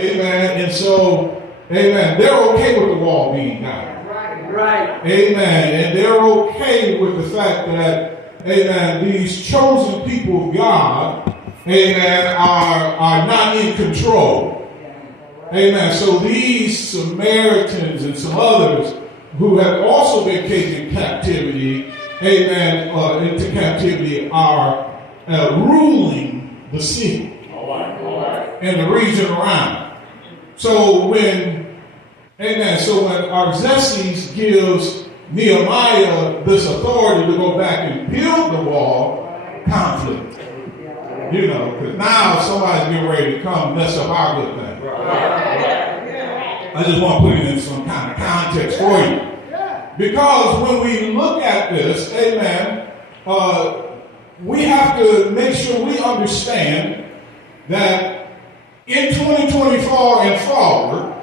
Amen. And so, amen, they're okay with the wall being down. Right. Amen. And they're okay with the fact that, amen, these chosen people of God, amen, are not in control. Amen. So these Samaritans and some others who have also been taken captivity, amen, into captivity are ruling the city and the region around. So when Artaxerxes gives Nehemiah this authority to go back and build the wall, conflict. You know, because now somebody's getting ready to come mess up our good thing. I just want to put it in some kind of context for you. Because when we look at this, amen, we have to make sure we understand that in 2024 and forward,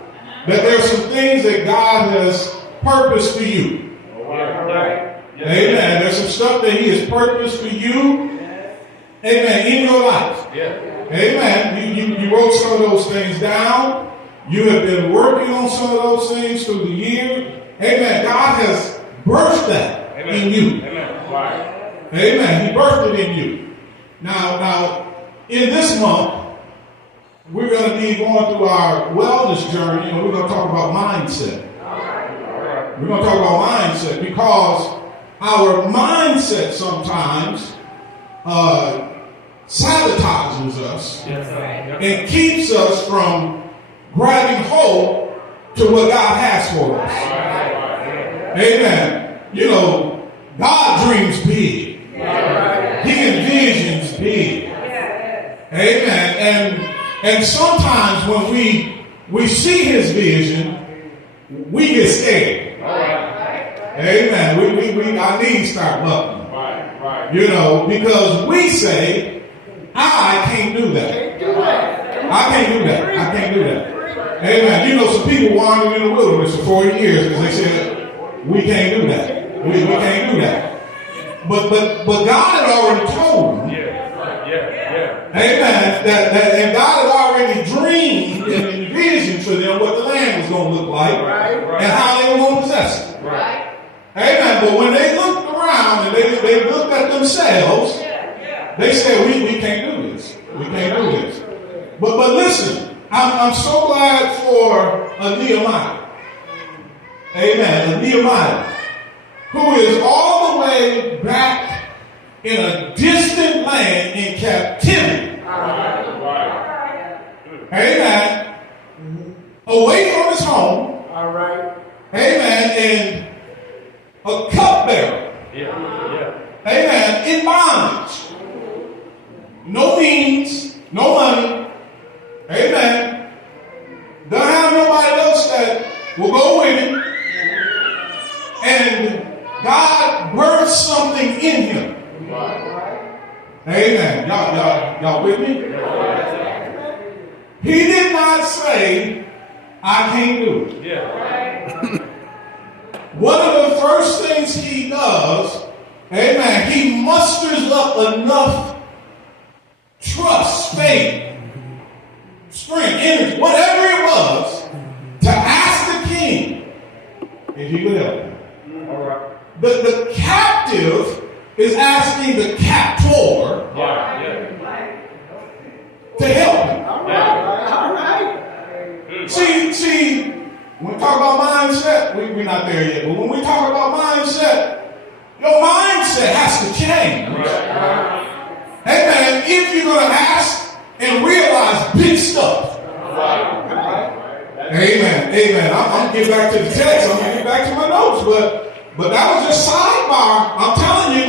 that there are some things that God has purposed for you. Amen. There's some stuff that He has purposed for you. Amen. In your life. Amen. You wrote some of those things down. You have been working on some of those things through the year. Amen. God has birthed that in you. Amen. He birthed it in you. Now, in this month, we're going to be going through our wellness journey, and we're going to talk about mindset. We're going to talk about mindset because our mindset sometimes sabotages us and keeps us from grabbing hold to what God has for us. Amen. You know, God dreams big. He envisions big. Amen. And sometimes when we see His vision, we get scared. Amen. Our knees start buckling. You know, because we say, I can't do that. I can't do that. I can't do that. Amen. You know, some people wandered in the wilderness for 40 years because they said, we can't do that. We can't do that. But God had already told them. Amen. And God had already dreamed and envisioned for them what the land was going to look like and how they were going to possess it. Amen. But when they looked around and they looked at themselves, they said, we can't do this. We can't do this. But listen, I'm so glad for a Nehemiah. Amen. A Nehemiah who is all the way back in a distant land in captivity. Amen. Away from his home. Amen. And a cupbearer. Amen. In bondage. No means, no money. Amen. Don't have nobody else that will go with him. And God birthed something in him. Amen. Y'all with me? He did not say, I can't do it. One of the first things he does, amen, he musters up enough trust, faith, strength, energy, whatever it was, to ask the king if he would help him. The captive is asking the captor to help him. See, when we talk about mindset, we're not there yet, but when we talk about mindset, your mindset has to change. Amen. If you're going to ask and realize big stuff. Amen. I'm going to get back to the text. I'm going to get back to my notes, but that was just sidebar. I'm telling you,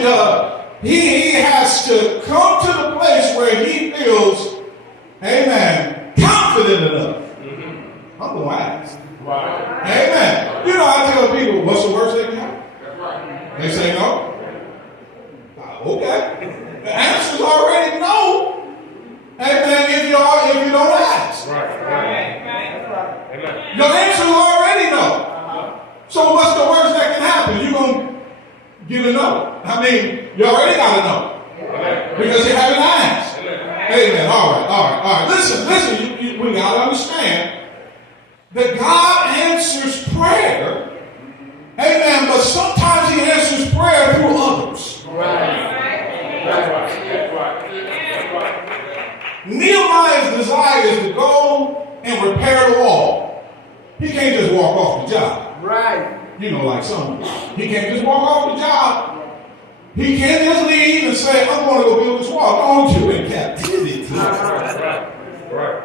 he has to come to the place where he feels, amen, confident enough. I'm going to ask. Amen. You know, I tell people, what's the worst they can have? They say no. Okay. The answer's already no. Amen. If you don't ask. Your answer's already no. So what's the worst that can happen? You're going to get a no. I mean, you already got a no. Because you haven't asked. Amen. All right. Listen. we got to understand that God answers prayer. Amen. But sometimes he answers prayer through others. Nehemiah's desire is to go and repair the wall. He can't just walk off the job. Right. You know, like some. He can't just walk off the job. He can't just leave and say, I'm going to go build this wall. Don't you in captivity. Right.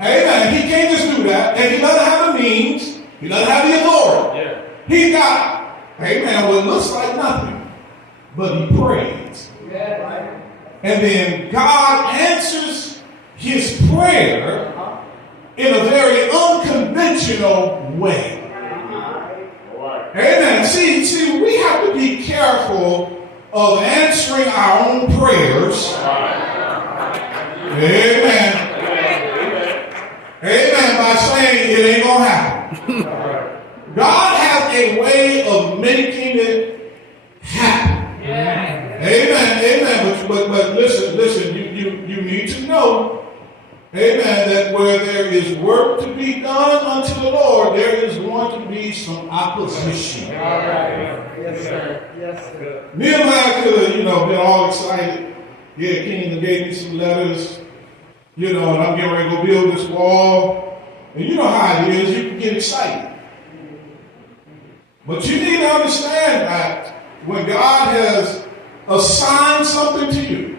Amen. He can't just do that. And he doesn't have the means. He doesn't have the authority. Yeah. He got, amen, what looks like nothing. But he prays. Yeah. And then God answers his prayer in a very unconventional way. Amen. See, we have to be careful of answering our own prayers. Amen. Amen. By saying it ain't gonna happen. God has a way of making it happen. Amen. Amen. But listen. You need to know, amen, that where there is work to be done unto the Lord, there is going to be some opposition. Yes, sir. Yes, sir. Nehemiah could have, been all excited. Yeah, king gave me some letters, and I'm getting ready to go build this wall. And you know how it is, you can get excited. But you need to understand that when God has assigned something to you,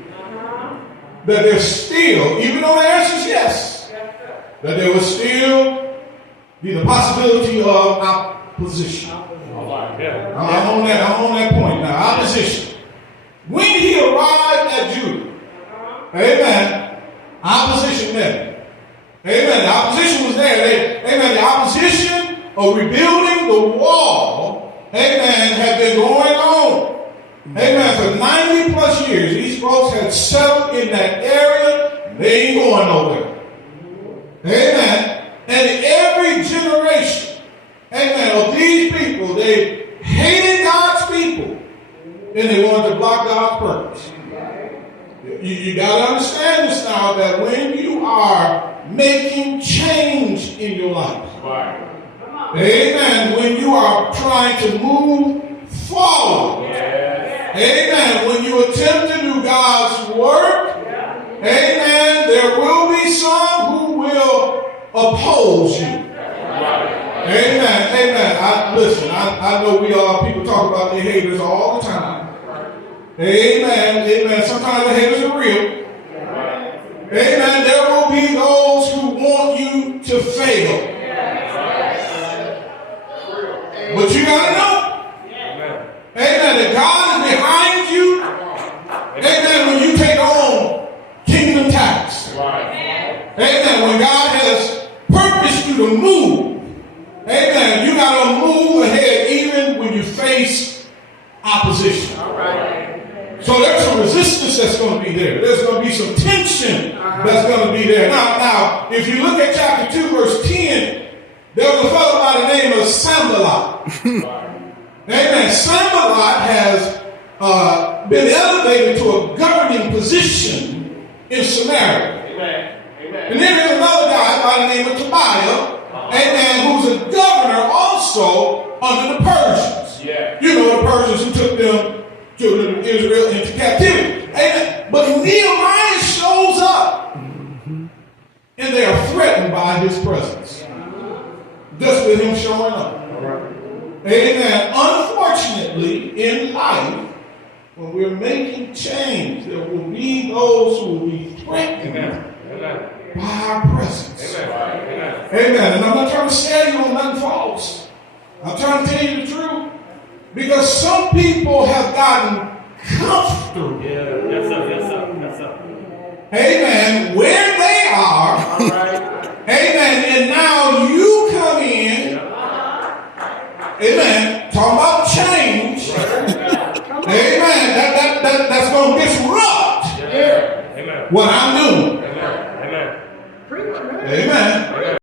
that there's still, even though the answer is yes, that there will still be the possibility of opposition. I'm on that point now. Opposition. When he arrived at Judah, amen, opposition there. Amen. The opposition was there. Amen. The opposition of rebuilding the wall, amen, had been going on. Amen. For 90 plus years, these folks had settled in that area. They ain't going nowhere. Amen. And every generation, amen, of these people, they hated God's people and they wanted to block God's purpose. You got to understand this now, that when you are making change in your life, amen, when you are trying to move forward, amen, when you attempt to do God's work, amen, there will be some who will oppose you. Amen, amen. I know people talk about their haters all the time. Amen, amen. Sometimes the haters are real. Amen. There will be those who want you to fail. But you got to know, amen, that God is behind you. Amen. When you take on kingdom tax. Amen. When God has purposed you to move. Amen. You got to move ahead even when you face opposition. So there's some resistance that's going to be there. There's going to be some tension that's going to be there. Now, if you look at chapter 2, verse 10, there was a fellow by the name of Sanballat. Amen. Sanballat has been elevated to a governing position in Samaria. Amen. And then there's another guy by the name of Tobiah, amen, who's a governor also under the Persians. Yeah. The Persians who took them children of Israel into captivity. Amen. But Nehemiah shows up and they are threatened by his presence. Just with him showing up. Amen. Unfortunately, in life, when we're making change, there will be those who will be threatened by our presence. Amen. And I'm not trying to scare you on nothing false. I'm trying to tell you the truth. Because some people have gotten comfortable. Yeah. Yes, sir. Amen. Where they are. All right. Amen. And now you come in. Amen. Talking about change. Amen. That's going to disrupt what I'm doing. Amen.